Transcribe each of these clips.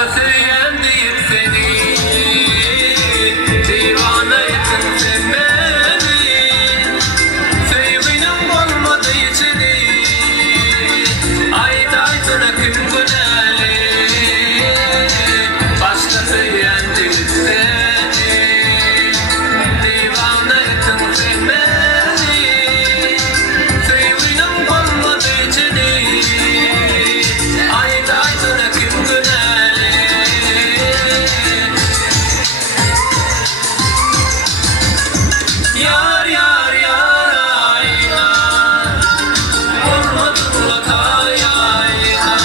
Başta sevdiğim seni, divane ettin sen beni. Sevgilim olmadı içini, aydaydın kim güneli. Başta sevdiğim seni, divane ettin sen beni. Sevgilim olmadı içini, aydaydın kim güneli. Yar yar yar ayna, olmadın vakaya ayna.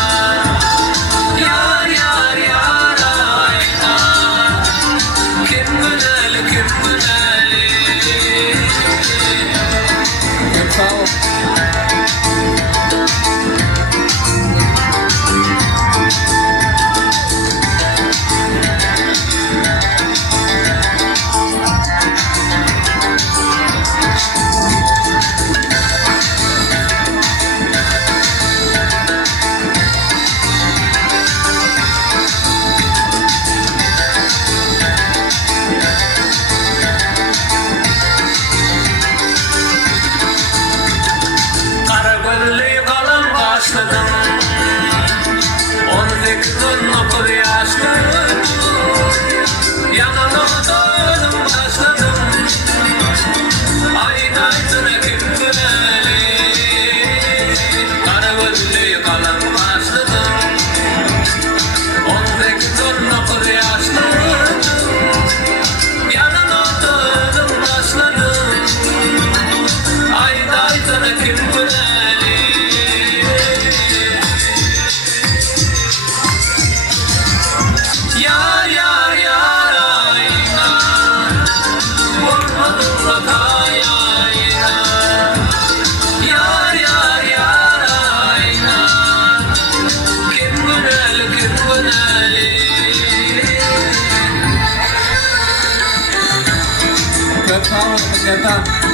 Yar yar yar ayna, kim güneli kim güneli. Sağ ol. Kara gözlü kalın başladım, 18'in okul yaşladım. Yanına doydum başladım, aydaydın kim güneli. Kara gözlü kalın başladım, 18'in okul yaşladım. Yanına doydum başladım, aydaydın kim güneli. Yar yar yar ayna, olmadın vakaya ayna. Yar yar yar ayna, kim güneli kim güneli. Sağ ol. Yeter.